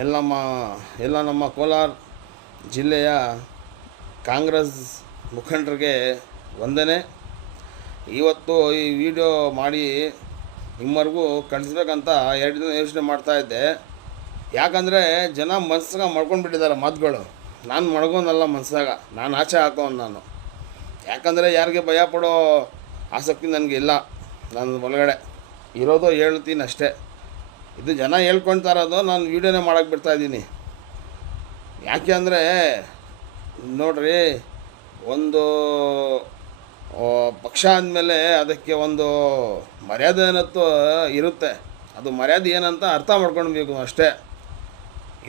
ಎಲ್ಲ ನಮ್ಮ ಎಲ್ಲ ನಮ್ಮ ಕೋಲಾರ ಜಿಲ್ಲೆಯ ಕಾಂಗ್ರೆಸ್ ಮುಖಂಡರಿಗೆ ವಂದನೆ. ಇವತ್ತು ಈ ವಿಡಿಯೋ ಮಾಡಿ ನಿಮ್ಮವರೆಗೂ ಕಳಿಸ್ಬೇಕಂತ 2 ದಿನ ಯೋಚನೆ ಮಾಡ್ತಾಯಿದ್ದೆ. ಯಾಕಂದರೆ ಜನ ಮನಸ್ಸಾಗ ಮಾಡ್ಕೊಂಡ್ಬಿಟ್ಟಿದ್ದಾರೆ ಮಾತುಗಳು. ನಾನು ಮಡ್ಗೋನಲ್ಲ ಮನಸ್ಸಾಗ, ನಾನು ಆಚೆ ಹಾಕೋನು ನಾನು. ಯಾಕಂದರೆ ಯಾರಿಗೆ ಭಯ ಪಡೋ ಆಸಕ್ತಿ ನನಗಿಲ್ಲ. ನನ್ನ ಒಳಗಡೆ ಇರೋದು ಹೇಳ್ತೀನಿ ಅಷ್ಟೇ. ಇದು ಜನ ಹೇಳ್ಕೊಳ್ತಾ ಇರೋದು, ನಾನು ವೀಡಿಯೋನೇ ಮಾಡೋಕ್ಕೆ ಬಿಡ್ತಾಯಿದ್ದೀನಿ. ಯಾಕೆ ಅಂದರೆ ನೋಡ್ರಿ, ಒಂದು ಪಕ್ಷ ಅಂದಮೇಲೆ ಅದಕ್ಕೆ ಒಂದು ಮರ್ಯಾದೆ ಅನ್ನೋದು ಇರುತ್ತೆ. ಅದು ಮರ್ಯಾದೆ ಏನಂತ ಅರ್ಥ ಮಾಡ್ಕೊಳ್ಬೇಕು ಅಷ್ಟೇ.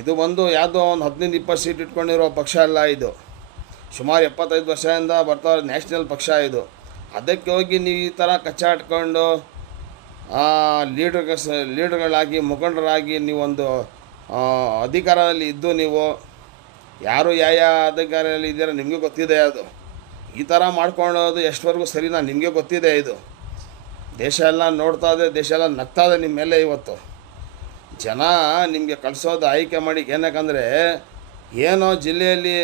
ಇದು ಒಂದು ಯಾವುದೋ ಒಂದು 15-20 ಸೀಟ್ ಇಟ್ಕೊಂಡಿರೋ ಪಕ್ಷ ಅಲ್ಲ. ಇದು ಸುಮಾರು 75 ವರ್ಷದಿಂದ ಬರ್ತಾ ನ್ಯಾಷನಲ್ ಪಕ್ಷ ಇದು. ಅದಕ್ಕೆ ಹೋಗಿ ನೀವು ಈ ಥರ ಕಚ್ಚಾಡ್ಕೊಂಡು ಲೀಡರ್ಗಳಾಗಿ ಮುಖಂಡರಾಗಿ ನೀವೊಂದು ಅಧಿಕಾರದಲ್ಲಿ ಇದ್ದು ನೀವು ಯಾರು ಯಾವ ಅಧಿಕಾರದಲ್ಲಿ ಇದ್ದೀರ ನಿಮಗೆ ಗೊತ್ತಿದೆ. ಅದು ಈ ಥರ ಮಾಡ್ಕೊಳ್ಳೋದು ಎಷ್ಟವರೆಗೂ ಸರಿನಾ ನಿಮಗೆ ಗೊತ್ತಿದೆ. ಇದು ದೇಶ ಎಲ್ಲ ನೋಡ್ತಾ ಇದೆ, ದೇಶ ಎಲ್ಲ ನಗ್ತಾ ಇದೆ ನಿಮ್ಮ ಮೇಲೆ. ಇವತ್ತು ಜನ ನಿಮಗೆ ಕಳಿಸೋದು ಆಯ್ಕೆ ಮಾಡಿ ಏನಕ್ಕಂದರೆ ಏನೋ ಜಿಲ್ಲೆಯಲ್ಲಿ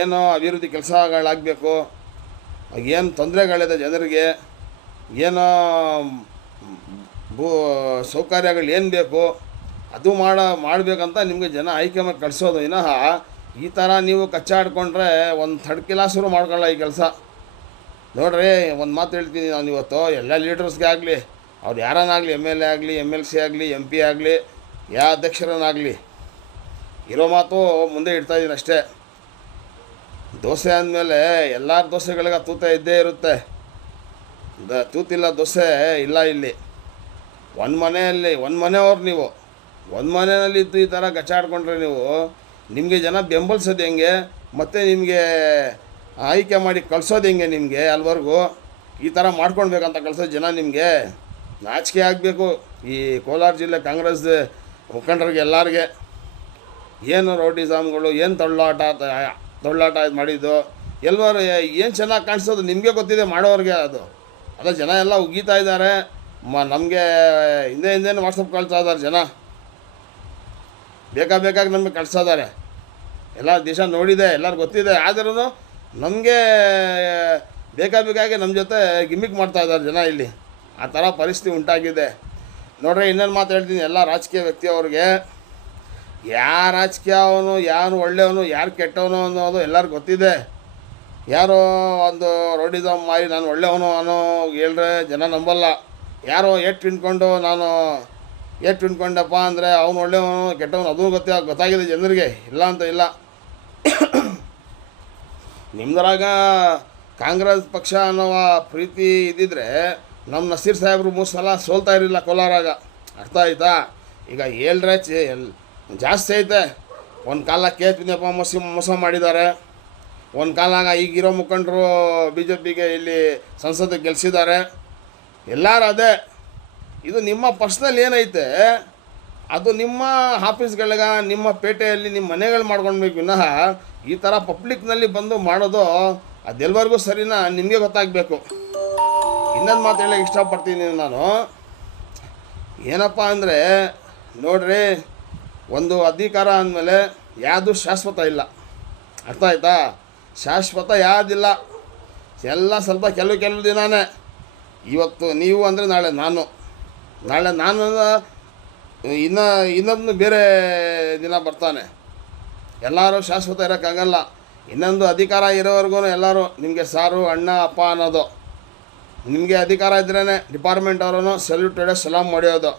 ಏನೋ ಅಭಿವೃದ್ಧಿ ಕೆಲಸಗಳಾಗಬೇಕು, ಏನು ತೊಂದರೆಗಳಿದೆ ಜನರಿಗೆ, ಏನೋ ಸೌಕರ್ಯಗಳು ಏನು ಬೇಕು ಅದು ಮಾಡಬೇಕಂತ ನಿಮಗೆ ಜನ ಆಯ್ಕೆ ಮಾಡಿ ಕಳಿಸೋದು. ವಿನಃ ಈ ಥರ ನೀವು ಕಚ್ಚಾಡ್ಕೊಂಡ್ರೆ ಒಂದು ಥರ್ಡ್ ಕ್ಲಾಸ್ ಶುರು ಮಾಡ್ಕೊಳ್ಳ ಈ ಕೆಲಸ. ನೋಡ್ರಿ, ಒಂದು ಮಾತು ಹೇಳ್ತೀನಿ ನಾನು ಇವತ್ತು. ಎಲ್ಲ ಲೀಡರ್ಸ್ಗೆ ಆಗಲಿ, ಅವ್ರು ಯಾರನ್ನಾಗಲಿ, MLA ಆಗಲಿ, MLC ಆಗಲಿ, MP ಆಗಲಿ, ಯಾವ ಅಧ್ಯಕ್ಷರನ್ನಾಗಲಿ, ಇರೋ ಮಾತು ಮುಂದೆ ಇಡ್ತಾಯಿದ್ದೀನಿ ಅಷ್ಟೇ. ದೋಸೆ ಅಂದಮೇಲೆ ಎಲ್ಲರ ದೋಸೆಗಳಿಗೆ ತೂತ ಇದ್ದೇ ಇರುತ್ತೆ. ತೂತಿಲ್ಲ ದೋಸೆ ಇಲ್ಲ ಇಲ್ಲಿ. ಒಂದು ಮನೆಯವ್ರು ನೀವು ಒಂದು ಮನೆಯಲ್ಲಿ ಇದ್ದು ಈ ಥರ ಗಚ್ಚಾಡ್ಕೊಂಡ್ರೆ ನೀವು ನಿಮಗೆ ಜನ ಬೆಂಬಲಿಸೋದು ಹೆಂಗೆ, ಮತ್ತು ನಿಮಗೆ ಆಯ್ಕೆ ಮಾಡಿ ಕಳ್ಸೋದು ಹೆಂಗೆ? ನಿಮಗೆ ಅಲ್ಲಿವರೆಗೂ ಈ ಥರ ಮಾಡ್ಕೊಳ್ಬೇಕಂತ ಕಳ್ಸೋದು ಜನ ನಿಮಗೆ ನಾಚಿಕೆ ಆಗಬೇಕು. ಈ ಕೋಲಾರ ಜಿಲ್ಲೆ ಕಾಂಗ್ರೆಸ್ ಮುಖಂಡರಿಗೆ ಎಲ್ಲರಿಗೆ ಏನು ರೌಡಿಸಮ್ಗಳು, ಏನು ತೊಳ್ಳಾಟ ಇದು ಮಾಡಿದ್ದು ಎಲ್ಲರೂ ಏನು ಚೆನ್ನಾಗಿ ಕಾಣಿಸೋದು ನಿಮಗೆ ಗೊತ್ತಿದೆ ಮಾಡೋರಿಗೆ. ಅದು ಜನ ಎಲ್ಲ ಉಗೀತಾ ಇದ್ದಾರೆ. ನಮಗೆ ಹಿಂದೆನೇ ವಾಟ್ಸಪ್ ಕಳ್ತಾ ಇದ್ದಾರೆ ಜನ, ಬೇಕಾಗಿ ನಮಗೆ ಕಳ್ಸೋದಾರೆ. ಎಲ್ಲ ದೇಶ ನೋಡಿದೆ, ಎಲ್ಲರೂ ಗೊತ್ತಿದೆ. ಆದ್ರೂ ನಮಗೆ ಬೇಕಾಗಿ ನಮ್ಮ ಜೊತೆ ಗಿಮಿಕ್ ಮಾಡ್ತಾ ಇದ್ದಾರೆ ಜನ ಇಲ್ಲಿ. ಆ ಥರ ಪರಿಸ್ಥಿತಿ ಉಂಟಾಗಿದೆ. ನೋಡ್ರಿ, ಇನ್ನೊಂದು ಮಾತು ಹೇಳ್ತೀನಿ ಎಲ್ಲ ರಾಜಕೀಯ ವ್ಯಕ್ತಿಯವ್ರಿಗೆ. ಯಾರು ರಾಜಕೀಯ ಅವನು, ಯಾರು ಒಳ್ಳೆಯವನು, ಯಾರು ಕೆಟ್ಟವನು ಅನ್ನೋದು ಎಲ್ಲರಿಗೂ ಗೊತ್ತಿದೆ. ಯಾರೋ ಒಂದು ರೌಡಿಸಮ್ ಮಾಡಿ ನಾನು ಒಳ್ಳೆಯವನು ಅನ್ನೋ ಹೇಳ್ರೆ ಜನ ನಂಬಲ್ಲ. ಯಾರೋ ಏಟ್ ತಿನ್ಕೊಂಡಪ್ಪ ಅಂದರೆ ಅವನು ಒಳ್ಳೆಯವನು ಕೆಟ್ಟವನು ಅದು ಗೊತ್ತಾಗಿದೆ ಜನರಿಗೆ. ಇಲ್ಲ ಅಂತ ಇಲ್ಲ. ನಿಮ್ದ್ರಾಗ ಕಾಂಗ್ರೆಸ್ ಪಕ್ಷ ಅನ್ನೋ ಪ್ರೀತಿ ಇದ್ದಿದ್ರೆ ನಮ್ಮ ನಸೀರ್ ಸಾಹೇಬರು 3 ಸಲ ಸೋಲ್ತಾ ಇರಲಿಲ್ಲ ಕೋಲಾರಾಗ. ಅರ್ಥ ಆಯ್ತಾ? ಈಗ ಹೇಳ್ರೆ ಜಾಸ್ತಿ ಐತೆ. ಒಂದು ಕಾಲ KH ಮೋಸ ಮಾಡಿದ್ದಾರೆ. ಒಂದು ಕಾಲಾಗ ಈಗಿರೋ ಮುಖಂಡರು BJPಗೆ ಇಲ್ಲಿ ಸಂಸತ್ತಿಗೆ ಗೆಲ್ಲಿಸಿದ್ದಾರೆ. ಎಲ್ಲರೂ ಅದೇ. ಇದು ನಿಮ್ಮ ಪರ್ಸ್ನಲ್ ಏನೈತೆ ಅದು ನಿಮ್ಮ ಆಫೀಸ್ಗಳಿಗೆ, ನಿಮ್ಮ ಪೇಟೆಯಲ್ಲಿ, ನಿಮ್ಮ ಮನೆಗಳು ಮಾಡ್ಕೊಳ್ಬೇಕು. ವಿನಃ ಈ ಥರ ಪಬ್ಲಿಕ್ನಲ್ಲಿ ಬಂದು ಮಾಡೋದು ಅದೆಲ್ಲವರೆಗೂ ಸರಿನಾ ನಿಮಗೆ ಗೊತ್ತಾಗಬೇಕು. ಇನ್ನೊಂದು ಮಾತು ಹೇಳೋಕ್ಕೆ ಇಷ್ಟಪಡ್ತೀನಿ ನಾನು. ಏನಪ್ಪ ಅಂದರೆ ನೋಡ್ರಿ, ಒಂದು ಅಧಿಕಾರ ಅಂದಮೇಲೆ ಯಾವುದು ಶಾಶ್ವತ ಇಲ್ಲ. ಅರ್ಥ ಆಯ್ತಾ? ಶಾಶ್ವತ ಯಾವುದಿಲ್ಲ. ಎಲ್ಲ ಸ್ವಲ್ಪ ಕೆಲವು ದಿನವೇ. ಇವತ್ತು ನೀವು ಅಂದರೆ ನಾಳೆ ನಾನು ಇನ್ನೊಂದು ಬೇರೆ ದಿನ ಬರ್ತಾನೆ. ಎಲ್ಲರೂ ಶಾಶ್ವತ ಇರೋಕ್ಕಾಗಲ್ಲ. ಇನ್ನೊಂದು ಅಧಿಕಾರ ಇರೋವರೆಗೂ ಎಲ್ಲರೂ ನಿಮಗೆ ಸಾರು, ಅಣ್ಣ, ಅಪ್ಪ ಅನ್ನೋದು. ನಿಮಗೆ ಅಧಿಕಾರ ಇದ್ರೇ ಡಿಪಾರ್ಟ್ಮೆಂಟ್ ಅವರೂ ಸಲ್ಯೂಟ್ ಹೊಡೆ ಸಲಾಮ್ ಹೊಡೆಯೋದು.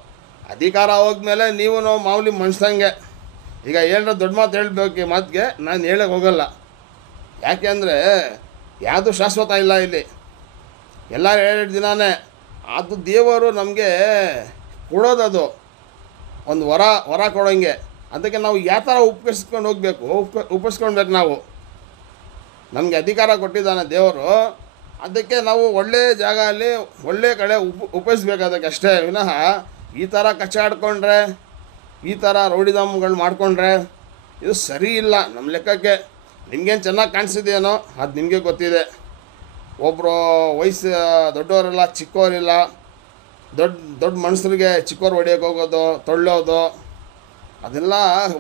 ಅಧಿಕಾರ ಹೋದ್ಮೇಲೆ ನೀವು ಮಾಮೂಲಿ ಮನುಷ್ಯಂಗೆ. ಈಗ ಏನರ ದೊಡ್ಡ ಮಾತು ಹೇಳಬೇಕು, ಈ ಮಾತಿಗೆ ನಾನು ಹೇಳಕ್ಕೆ ಹೋಗಲ್ಲ. ಯಾಕೆ ಅಂದರೆ ಯಾವುದು ಶಾಶ್ವತ ಇಲ್ಲ ಇಲ್ಲಿ. ಎಲ್ಲರೂ 2 ದಿನವೇ. ಅದು ದೇವರು ನಮಗೆ ಕೊಡೋದದು ಒಂದು ವರ ಕೊಡೋಂಗೆ. ಅದಕ್ಕೆ ನಾವು ಯಾವ ಥರ ಉಪಯೋಗಿಸ್ಕೊಳ್ಬೇಕು ನಾವು. ನಮಗೆ ಅಧಿಕಾರ ಕೊಟ್ಟಿದ್ದಾನೆ ದೇವರು. ಅದಕ್ಕೆ ನಾವು ಒಳ್ಳೆಯ ಜಾಗದಲ್ಲಿ ಒಳ್ಳೆಯ ಕಡೆ ಉಪಯೋಗಿಸ್ಬೇಕು ಅದಕ್ಕೆ ಅಷ್ಟೇ. ವಿನಃ ಈ ಥರ ಕಚ್ಚಾಡ್ಕೊಂಡ್ರೆ, ಈ ಥರ ರೌಡಿದಮ್ಗಳು ಮಾಡಿಕೊಂಡ್ರೆ ಇದು ಸರಿ ಇಲ್ಲ ನಮ್ಮ ಲೆಕ್ಕಕ್ಕೆ. ನಿಮಗೇನು ಚೆನ್ನಾಗಿ ಕಾಣಿಸಿದೆಯೇನೋ ಅದು ನಿಮಗೆ ಗೊತ್ತಿದೆ. ಒಬ್ಬರು ವಯಸ್ಸು ದೊಡ್ಡವರೆಲ್ಲ ಚಿಕ್ಕವರಿಲ್ಲ, ದೊಡ್ಡ ಮನುಷ್ಯರಿಗೆ ಚಿಕ್ಕವ್ರು ಹೊಡಿಯೋಕೆ ಹೋಗೋದು, ತೊಳ್ಳೋದು, ಅದೆಲ್ಲ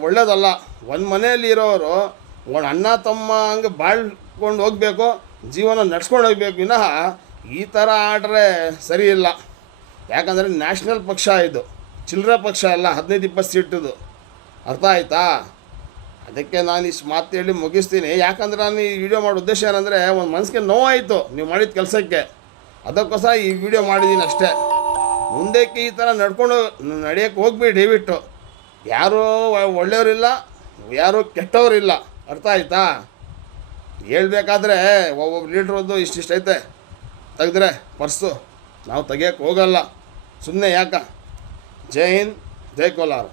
ಒಳ್ಳೇದಲ್ಲ. ಒಂದು ಮನೆಯಲ್ಲಿ ಇರೋರು ಒಂದು ಅಣ್ಣ ತಮ್ಮ ಹಂಗೆ ಬಾಳ್ಕೊಂಡು ಹೋಗಬೇಕು, ಜೀವನ ನಡ್ಸ್ಕೊಂಡು ಹೋಗ್ಬೇಕು ವಿನಃ ಈ ಥರ ಆಡ್ರೆ ಸರಿ ಇಲ್ಲ. ಯಾಕಂದರೆ ನ್ಯಾಷನಲ್ ಪಕ್ಷ ಇದು, ಚಿಲ್ಲರೆ ಪಕ್ಷ ಅಲ್ಲ, 15-20 ಸೀಟದು. ಅರ್ಥ ಆಯ್ತಾ? ಅದಕ್ಕೆ ನಾನು ಇಷ್ಟು ಮಾತು ಹೇಳಿ ಮುಗಿಸ್ತೀನಿ. ಯಾಕಂದರೆ ನಾನು ಈ ವಿಡಿಯೋ ಮಾಡೋ ಉದ್ದೇಶ ಏನಂದರೆ, ಒಂದು ಮನಸ್ಸಿಗೆ ನೋವಾಯಿತು ನೀವು ಮಾಡಿದ ಕೆಲಸಕ್ಕೆ, ಅದಕ್ಕೋಸ್ಕರ ಈ ವಿಡಿಯೋ ಮಾಡಿದ್ದೀನಿ ಅಷ್ಟೇ. ಮುಂದಕ್ಕೆ ಈ ಥರ ನಡ್ಕೊಂಡು ನಡೆಯೋಕ್ಕೆ ಹೋಗ್ಬೇಡಿ ದಯವಿಟ್ಟು. ಯಾರೂ ಒಳ್ಳೆಯವರಿಲ್ಲ, ಯಾರೂ ಕೆಟ್ಟವರಿಲ್ಲ. ಅರ್ಥ ಆಯ್ತಾ? ಹೇಳ್ಬೇಕಾದ್ರೆ ಒಬ್ಬೊಬ್ಬ ಲೀಡ್ರದ್ದು ಇಷ್ಟಿಷ್ಟೈತೆ, ತೆಗೆದ್ರೆ ಪರ್ಸು ನಾವು ತೆಗಿಯೋಕ್ಕೆ ಹೋಗಲ್ಲ ಸುಮ್ಮನೆ. ಯಾಕೆ? ಜೈ ಹಿಂದ್, ಜೈ ಕೋಲಾರ.